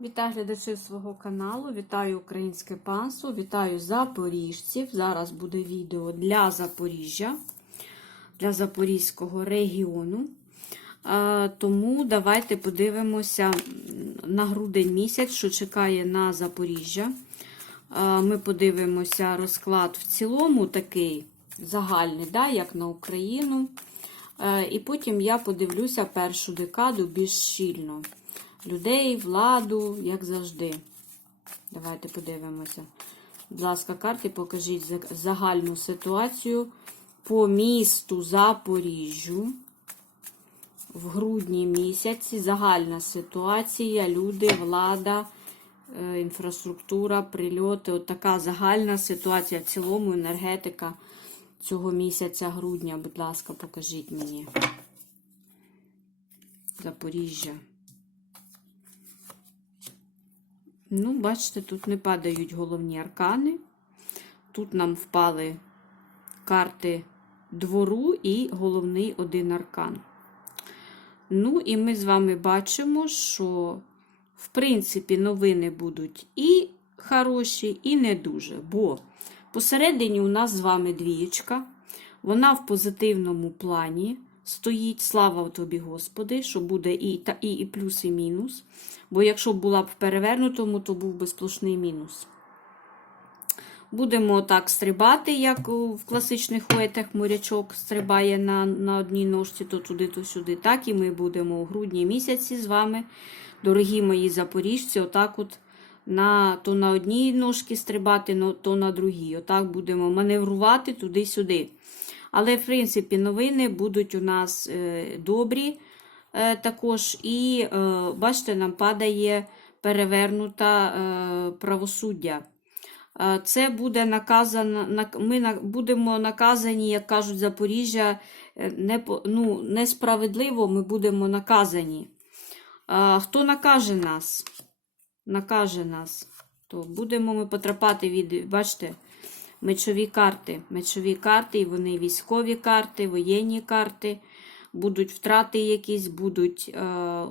Вітаю глядачів свого каналу, вітаю українське панство, вітаю запоріжців. Зараз буде відео для Запоріжжя, для Запорізького регіону. Тому давайте подивимося на грудень місяць, що чекає на Запоріжжя. Ми подивимося розклад в цілому, такий загальний, да, як на Україну. Е, І потім я подивлюся першу декаду більш щільно людей, владу, як завжди. Давайте подивимося. Будь ласка, карти, покажіть загальну ситуацію по місту Запоріжжю. В грудні місяці загальна ситуація, люди, влада, е, інфраструктура, прильоти. От така загальна ситуація в цілому, енергетика цього місяця грудня. Будь ласка, покажіть мені. Запоріжжя. Ну, бачите, тут не падають головні аркани. Тут нам впали карти двору і головний один аркан. Ну, і ми з вами бачимо, що, в принципі, новини будуть і хороші, і не дуже. Бо посередині у нас з вами двієчка. Вона в позитивному плані стоїть. Слава тобі, Господи, що буде і, та, і, і плюс, і мінус. Бо якщо була б в перевернутому, то був би сплошний мінус. Будемо так стрибати, як в класичних поетах морячок стрибає на, на одній ножці, то туди, то сюди. Так і ми будемо у грудні місяці з вами, дорогі мої запоріжці, отак от на, то на одній ножці стрибати, то на другій. Отак будемо маневрувати туди-сюди. Але, в принципі, новини будуть у нас е, добрі е, також. І, е, бачите, нам падає перевернута правосуддя. Це буде наказано, нак- ми будемо наказані, як кажуть Запоріжжя, не, ну, несправедливо ми будемо наказані. Хто накаже нас? Накаже нас, то будемо ми потрапати від, бачите, мечові карти. Мечові карти, і вони військові карти, воєнні карти. Будуть втрати якісь, будуть е,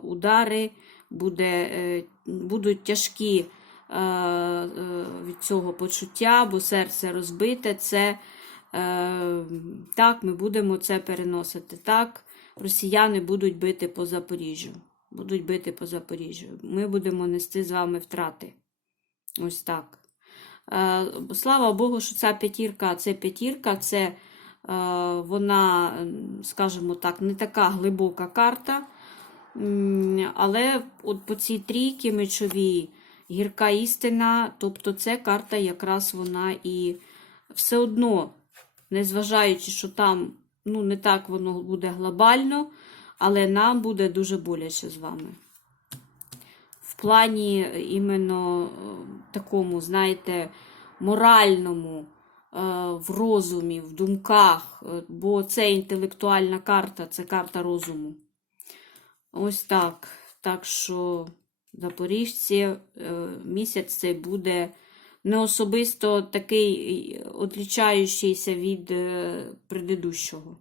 удари, буде, е, будуть тяжкі е, е, від цього почуття, бо серце розбите. Це е, так, ми будемо це переносити. Так, росіяни будуть бити по Запоріжжю. Будуть бити по Запоріжжю. Ми будемо нести з вами втрати. Ось так. Е, Слава Богу, що ця п'ятірка, це п'ятірка, це е, вона, скажімо так, не така глибока карта. Але от по цій трійки мечовій гірка істина, тобто це карта якраз вона і все одно, незважаючи, що там ну, не так воно буде глобально, але нам буде дуже боляче з вами. Плані іменно е, такому, знаєте, моральному, е, в розумі, в думках, е, бо це інтелектуальна карта, це карта розуму. Ось так. Так що запоріжці місяць цей буде не особисто такий отлічаючийся від предыдущого.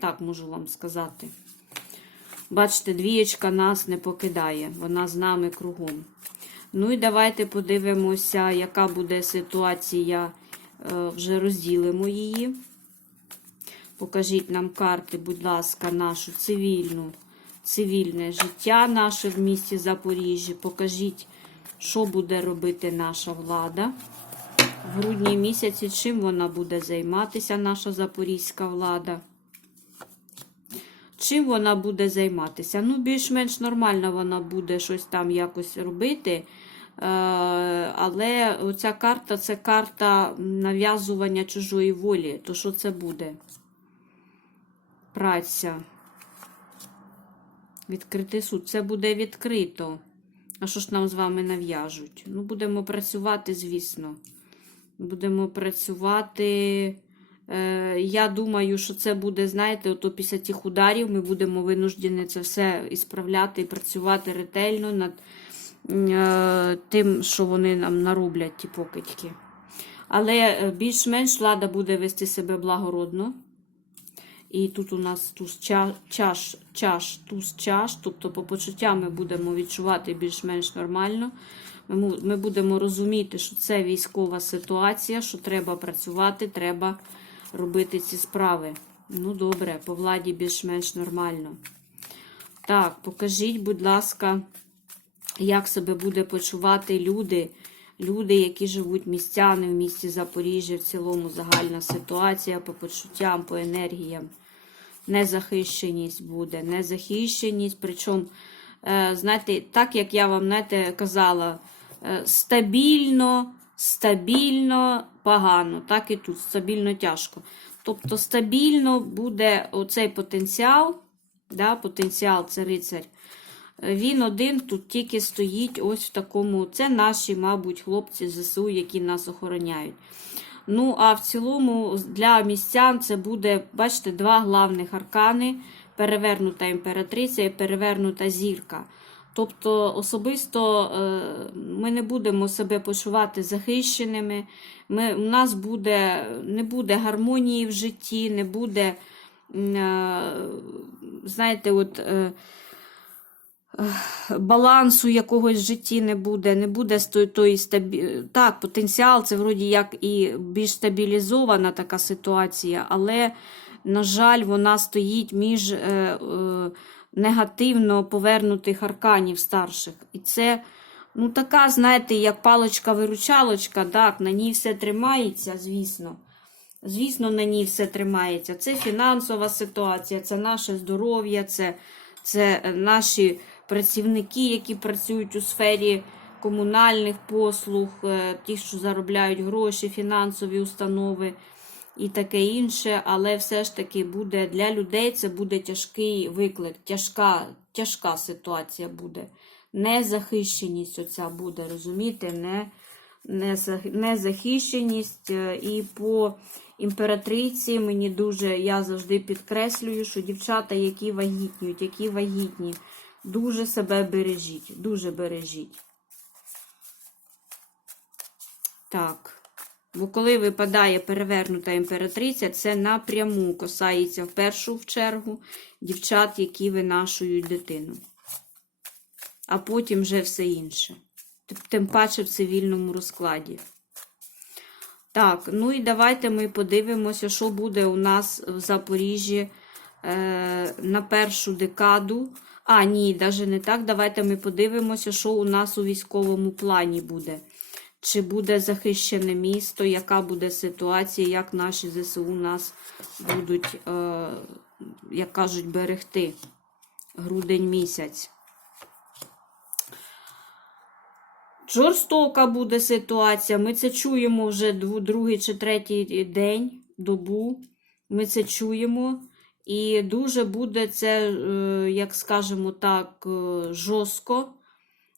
Так можу вам сказати. Бачите, двієчка нас не покидає, вона з нами кругом. Ну і давайте подивимося, яка буде ситуація. Е, Вже розділимо її. Покажіть нам карти, будь ласка, нашу цивільну, цивільне життя наше в місті Запоріжжя. Покажіть, що буде робити наша влада. В грудні місяці, чим вона буде займатися, наша запорізька влада. Чим вона буде займатися? Ну, більш-менш нормально вона буде щось там якось робити. Е, Але оця карта це карта нав'язування чужої волі. То що це буде? Праця. Відкритий суд. Це буде відкрито. А що ж нам з вами нав'яжуть? Ну, будемо працювати, звісно. Будемо працювати. Е, Я думаю, що це буде, знаєте, ото після тих ударів ми будемо винуждені це все ісправляти і працювати ретельно над е, тим, що вони нам нароблять, ті покидьки. Але е, більш-менш влада буде вести себе благородно. І тут у нас туз чаш, чаш, туз чаш, тобто по почуттям ми будемо відчувати більш-менш нормально. Ми будемо розуміти, що це військова ситуація, що треба працювати, треба робити ці справи. Ну, добре, по владі більш-менш нормально. Так, покажіть, будь ласка, як себе буде почувати люди, люди, які живуть містяни в місті Запоріжжя, в цілому загальна ситуація по почуттям, по енергіям. Незахищеність буде, незахищеність. Причому, е, знаєте, так як я вам знаєте, казала, е, стабільно, стабільно, погано, так і тут стабільно тяжко. Тобто стабільно буде оцей потенціал, да, потенціал це рицарь. Він один тут тільки стоїть ось в такому. Це наші, мабуть, хлопці ЗСУ, які нас охороняють. Ну, а в цілому для містян це буде, бачите, два главних аркани: перевернута імператриця і перевернута зірка. Тобто, особисто е, ми не будемо себе почувати захищеними. Ми, у нас буде, не буде гармонії в житті, не буде, е, знаєте, от. е, балансу якогось в житті не буде, не буде тої, стабі... Так, потенціал це вроді як і більш стабілізована така ситуація, але, на жаль, вона стоїть між негативно повернутих арканів старших. І це, ну, така, знаєте, як паличка-виручалочка, так, на ній все тримається, звісно. Звісно, на ній все тримається. Це фінансова ситуація, це наше здоров'я, це, це е, наші працівники, які працюють у сфері комунальних послуг, е, ті, що заробляють гроші, фінансові установи і таке інше. Але все ж таки буде для людей це буде тяжкий виклик, тяжка, тяжка ситуація буде. Незахищеність оця буде, розумієте? Не, незах- незахищеність е, і по імператриці мені дуже, я завжди підкреслюю, що дівчата, які вагітнюють, які вагітні, дуже себе бережіть, дуже бережіть. Так. Коли випадає перевернута імператриця, це напряму касається в першу в чергу дівчат, які винашують дитину. А потім вже все інше. Тим паче в цивільному розкладі. Так, ну і давайте ми подивимося, що буде у нас в Запоріжжі е, на першу декаду. А, ні, навіть не так. Давайте ми подивимося, що у нас у військовому плані буде. Чи буде захищене місто, яка буде ситуація, як наші ЗСУ нас будуть, е, як кажуть, берегти грудень місяць. Жорстока буде ситуація. Ми це чуємо вже другий чи третій день, добу. Ми це чуємо. І дуже буде це, е, як скажемо так, е, жорстко.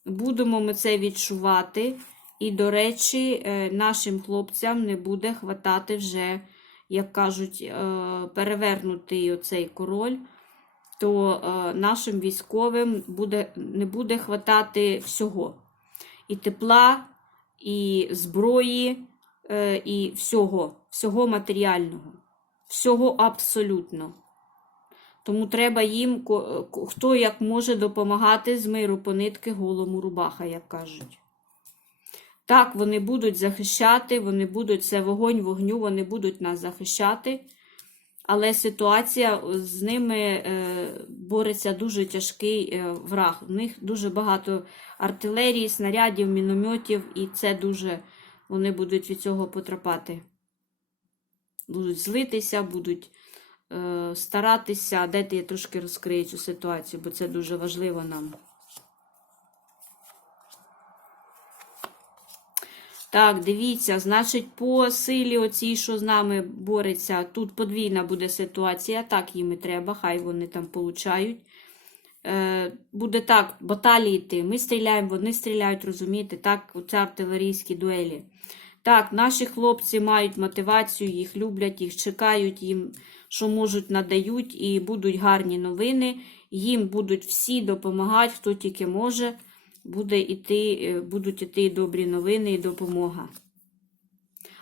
Будемо ми це відчувати. І, до речі, е, нашим хлопцям не буде хватати вже, як кажуть, е, перевернутий оцей король, то е, нашим військовим буде, не буде хватати всього і тепла, і зброї, і всього, всього матеріального, всього абсолютно. Тому треба їм, хто як може допомагати з миру по нитки голому рубаха, як кажуть. Так, вони будуть захищати, вони будуть це вогонь вогню, вони будуть нас захищати. Але ситуація з ними е, бореться дуже тяжкий е, враг. У них дуже багато артилерії, снарядів, мінометів, і це дуже вони будуть від цього потрапати. Будуть злитися, будуть е, старатися. Дайте я трошки розкрию цю ситуацію, бо це дуже важливо нам. Так, дивіться, значить, по силі оцій, що з нами бореться, тут подвійна буде ситуація. Так їм і треба, хай вони там получають. Е, буде так, баталії йти. Ми стріляємо, вони стріляють, розумієте? Так, оце артилерійські дуелі. Так, наші хлопці мають мотивацію, їх люблять, їх чекають, їм що можуть, надають, і будуть гарні новини. Їм будуть всі допомагати, хто тільки може. Буде іти, е, будуть іти добрі новини і допомога.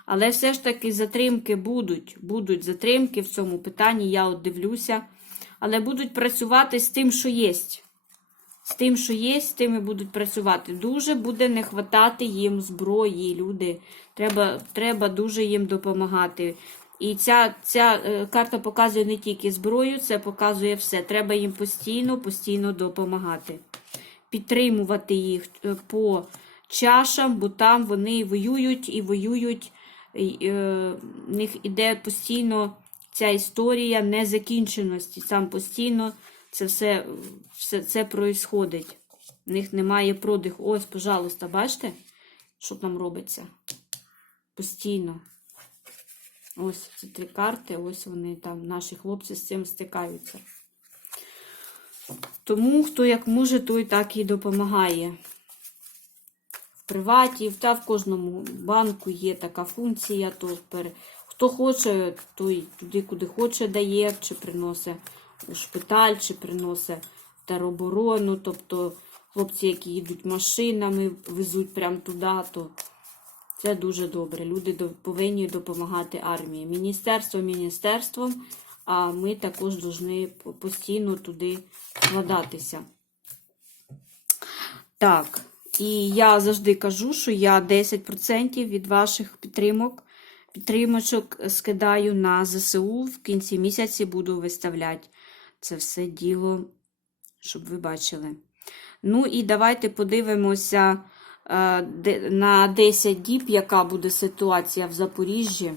Але все ж таки затримки будуть. Будуть затримки в цьому питанні, я от дивлюся. Але будуть працювати з тим, що є. З тим, що є, з тим і будуть працювати. Дуже буде не хватати їм зброї, люди. Треба, треба дуже їм допомагати. І ця, ця е, карта показує не тільки зброю, це показує все. Треба їм постійно, постійно допомагати. Підтримувати їх е, по чашам, бо там вони воюють і воюють. І, е, в них іде постійно ця історія незакінченості. Там постійно це все, все це происходить. В них немає продиху. Ось, пожалуйста, бачите, що там робиться? Постійно. Ось ці три карти, ось вони там, наші хлопці з цим стикаються. Тому хто як може, той так і допомагає. В приваті, та в кожному банку є така функція. То. Хто хоче, той туди, куди хоче, дає, чи приносить у шпиталь, чи приносить тероборону. Тобто хлопці, які їдуть машинами, везуть прямо туди, то це дуже добре. Люди повинні допомагати армії. Міністерство міністерством, а ми також повинні постійно туди вкладатися. Так, і я завжди кажу, що я 10% від ваших підтримок, підтримочок скидаю на ЗСУ. В кінці місяці буду виставляти це все діло, щоб ви бачили. Ну і давайте подивимося е, на 10 діб, яка буде ситуація в Запоріжжі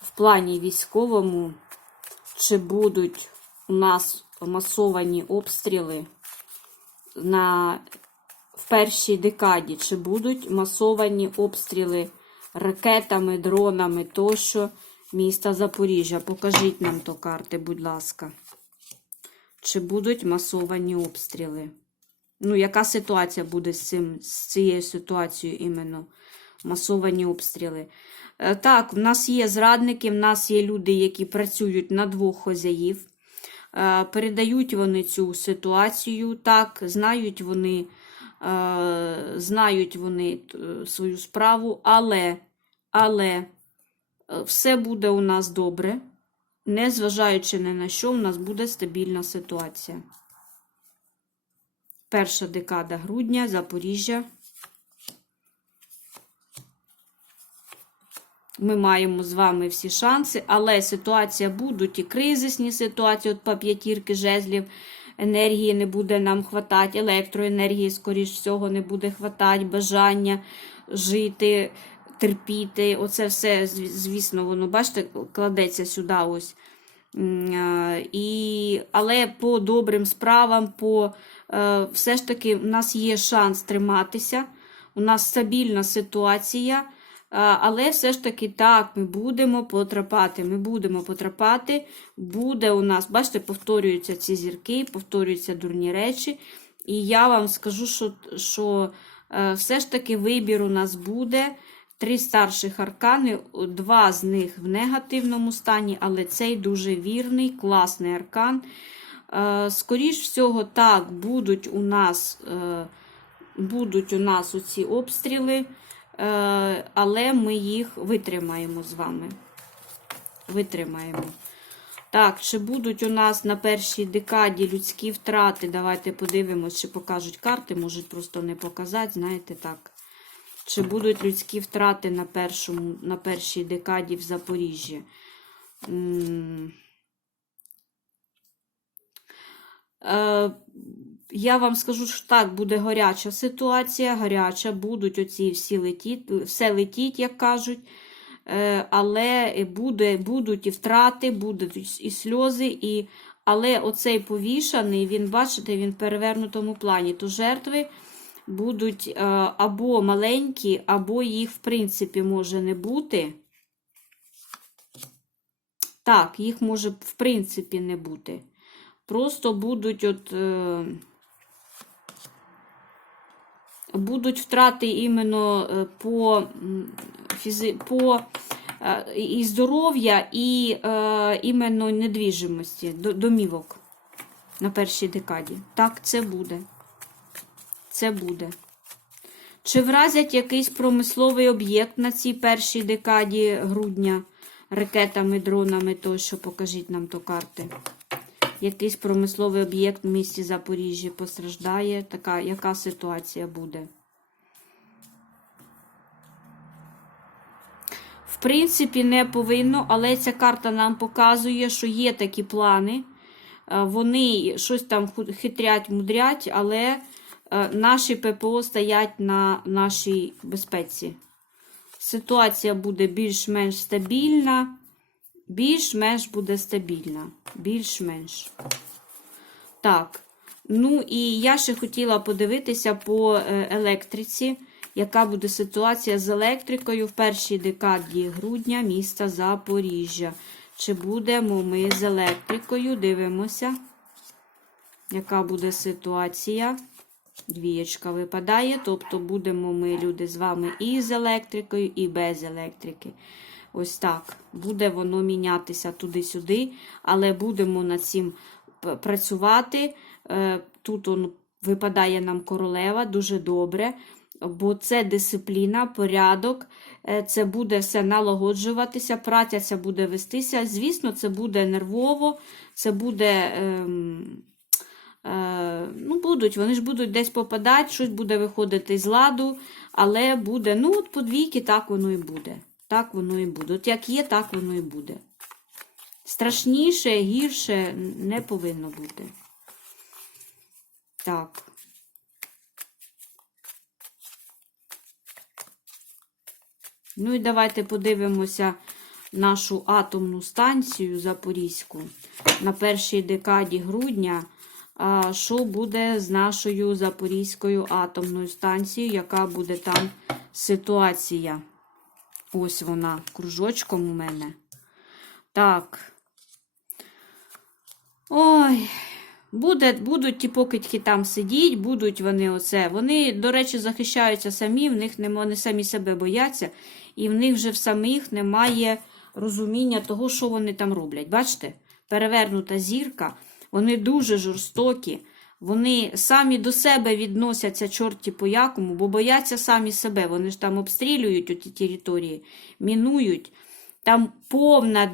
в плані військовому, чи будуть у нас масовані обстріли на, в першій декаді, чи будуть масовані обстріли ракетами, дронами тощо міста Запоріжжя. Покажіть нам то карти, будь ласка. Чи будуть масовані обстріли? Ну, яка ситуація буде з цим, з цією ситуацією іменно? Масовані обстріли. Е, Так, в нас є зрадники, в нас є люди, які працюють на двох хозяїв. Е, Передають вони цю ситуацію, так, знають вони, е, знають вони свою справу, але, але все буде у нас добре, незважаючи ні на що, у нас буде стабільна ситуація. Перша декада грудня, Запоріжжя. Ми маємо з вами всі шанси, але ситуація будуть і кризисні ситуації, от по п'ятірки жезлів, енергії не буде нам хватати, електроенергії, скоріш всього, не буде хватати, бажання жити, терпіти. Оце все, звісно, воно, бачите, кладеться сюди ось. І, але по добрим справам, по, е, все ж таки, у нас є шанс триматися, у нас стабільна ситуація, але все ж таки так, ми будемо потрапати. Ми будемо потрапати. Буде у нас, бачите, повторюються ці зірки, повторюються дурні речі. І я вам скажу, що, що е, все ж таки вибір у нас буде. Три старших аркани, два з них в негативному стані, але цей дуже вірний, класний аркан. Е, Скоріш всього, так, будуть у нас, е, будуть у нас оці обстріли, але ми їх витримаємо з вами. Витримаємо. Так, чи будуть у нас на першій декаді людські втрати? Давайте подивимось, чи покажуть карти, можуть просто не показати, знаєте, так. Чи будуть людські втрати на, першому, на першій декаді в Запоріжжі? Е, я вам скажу, що так, буде гаряча ситуація, гаряча, будуть оці всі летіть, все летіть, як кажуть. Е, але буде, будуть і втрати, будуть і- сльози, і... але оцей повішаний, він, бачите, він в перевернутому плані. То жертви будуть е, або маленькі, або їх, в принципі, може не бути. Так, їх може, в принципі, не бути. Просто будуть от. Будуть втрати іменно е, по, фізи, по е, і здоров'я, і е, іменно недвіжимості, домівок на першій декаді. Так, це буде. Це буде. Чи вразять якийсь промисловий об'єкт на цій першій декаді грудня ракетами, дронами, тощо покажіть нам то карти. Якийсь промисловий об'єкт в місті Запоріжжя постраждає. Така, яка ситуація буде? В принципі, не повинно, але ця карта нам показує, що є такі плани. Е, Вони щось там хитрять, мудрять, але е, наші ППО стоять на нашій безпеці. Ситуація буде більш-менш стабільна. Більш-менш буде стабільна. Більш-менш. Так. Ну і я ще хотіла подивитися по е, електриці, яка буде ситуація з електрикою в першій декаді грудня міста Запоріжжя. Чи будемо ми з електрикою? Дивимося, яка буде ситуація. Двієчка випадає, тобто будемо ми, люди, з вами і з електрикою, і без електрики. Ось так. Буде воно мінятися туди-сюди, але будемо над цим працювати. Е, Тут он випадає нам королева дуже добре, бо це дисципліна, порядок, е, це буде все налагоджуватися, праця ця буде вестися. Звісно, це буде нервово, це буде. Ем, Е, ну, будуть, вони ж будуть десь попадати, щось буде виходити з ладу, але буде, ну, от по двійки так воно і буде. Так воно і буде. От як є, так воно і буде. Страшніше, гірше не повинно бути. Так. Ну і давайте подивимося нашу атомну станцію Запорізьку на першій декаді грудня. Що буде з нашою Запорізькою атомною станцією? Яка буде там ситуація? Ось вона кружочком у мене. Так. Ой, буде, будуть ті покидьки там сидіти, будуть вони оце. Вони, до речі, захищаються самі, в них нема, вони самі себе бояться, і в них вже в самих немає розуміння того, що вони там роблять. Бачите? Перевернута зірка, вони дуже жорстокі, вони самі до себе відносяться чорті по якому, бо бояться самі себе. Вони ж там обстрілюють оті території, мінують. Там повна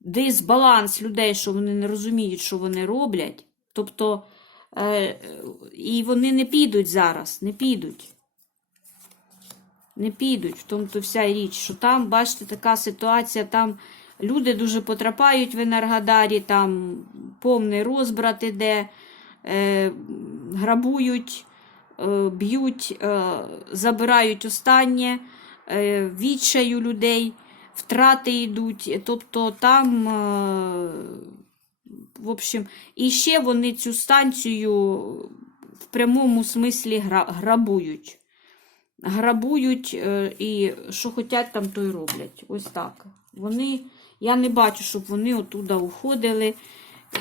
дисбаланс людей, що вони не розуміють, що вони роблять. Тобто, е, і вони не підуть зараз, не підуть. Не підуть, в тому то вся річ, що там, бачите, така ситуація, там люди дуже потрапають в Енергодарі, там повний розбрат іде, грабують, е, б'ють, е, забирають останнє, е, відчаю людей, втрати йдуть. Тобто там, е, в общем, і ще вони цю станцію в прямому смислі грабують. Грабують е, і що хочуть, там то й роблять. Ось так. Вони, я не бачу, щоб вони отуда уходили,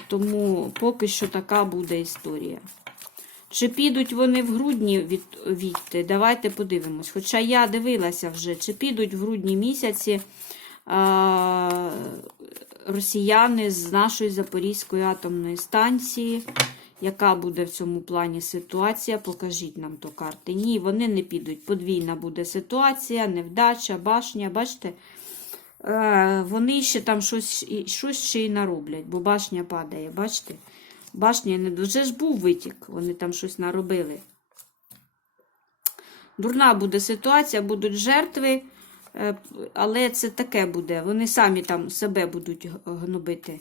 тому поки що така буде історія. Чи підуть вони в грудні від, відти? Давайте подивимось. Хоча я дивилася вже, чи підуть в грудні місяці а, росіяни з нашої Запорізької атомної станції. Яка буде в цьому плані ситуація? Покажіть нам то карти. Ні, вони не підуть. Подвійна буде ситуація, невдача, башня. Бачите? Е, вони ще там щось, щось ще й нароблять, бо башня падає. Бачите? Башня не дуже ж був витік, вони там щось наробили. Дурна буде ситуація, будуть жертви, е, але це таке буде. Вони самі там себе будуть гнобити.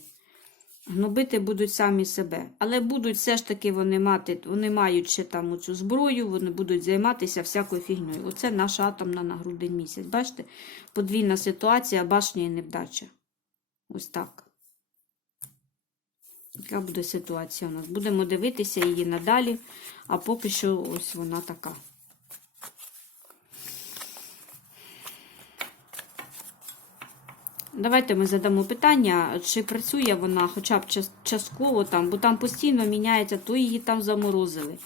Гнобити будуть самі себе. Але будуть все ж таки вони мати, вони мають ще там оцю зброю, вони будуть займатися всякою фігньою. Оце наша атомна на грудень місяць. Бачите? Подвійна ситуація, башня і невдача. Ось так. Яка буде ситуація у нас? Будемо дивитися її надалі, а поки що ось вона така. Давайте ми задамо питання, чи працює вона хоча б частково там, бо там постійно міняється, то її там заморозили,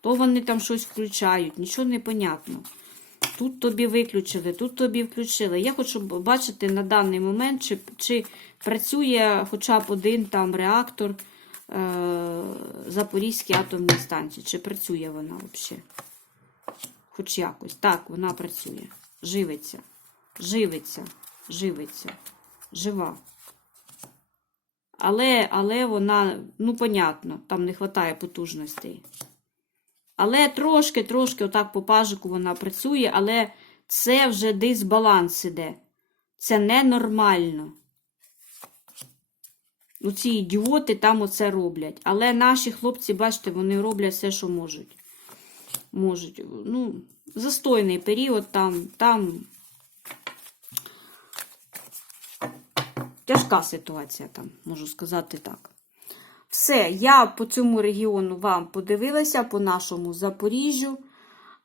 то вони там щось включають, нічого не понятно. Тут тобі виключили, тут тобі включили. Я хочу бачити на даний момент, чи, чи працює хоча б один там реактор е, Запорізькій атомній станції, чи працює вона взагалі. Хоч якось. Так, вона працює. Живиться. Живиться. Живиться. Жива. Але, але вона, ну, понятно, там не вистачає потужностей. Але трошки, трошки, отак по пажику вона працює, але це вже дисбаланс іде. Це ненормально. Ну, ці ідіоти там оце роблять. Але наші хлопці, бачите, вони роблять все, що можуть. Можуть. Ну, застойний період там, там. Тяжка ситуація там, можу сказати так. Все, я по цьому регіону вам подивилася, по нашому Запоріжжю.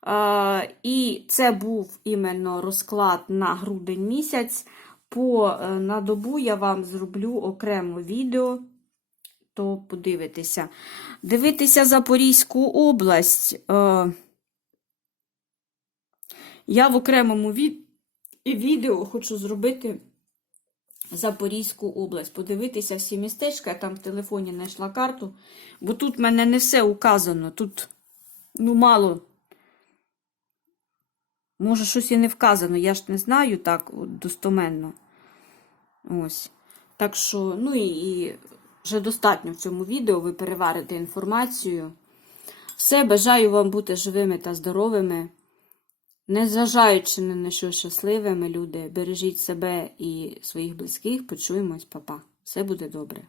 Е, і це був іменно розклад на грудень місяць. По, е, на добу я вам зроблю окремо відео, то подивитися. Дивитися Запорізьку область. Е, я в окремому від... відео хочу зробити Запорізьку область. Подивитися всі містечка. Я там в телефоні знайшла карту. Бо тут в мене не все указано. Тут, ну, мало. Може, щось і не вказано, я ж не знаю так от, достоменно. Ось. Так що, ну і, і вже достатньо в цьому відео ви переварите інформацію. Все, бажаю вам бути живими та здоровими. Незважаючи на що щасливими, люди, бережіть себе і своїх близьких, почуємось, папа. Все буде добре.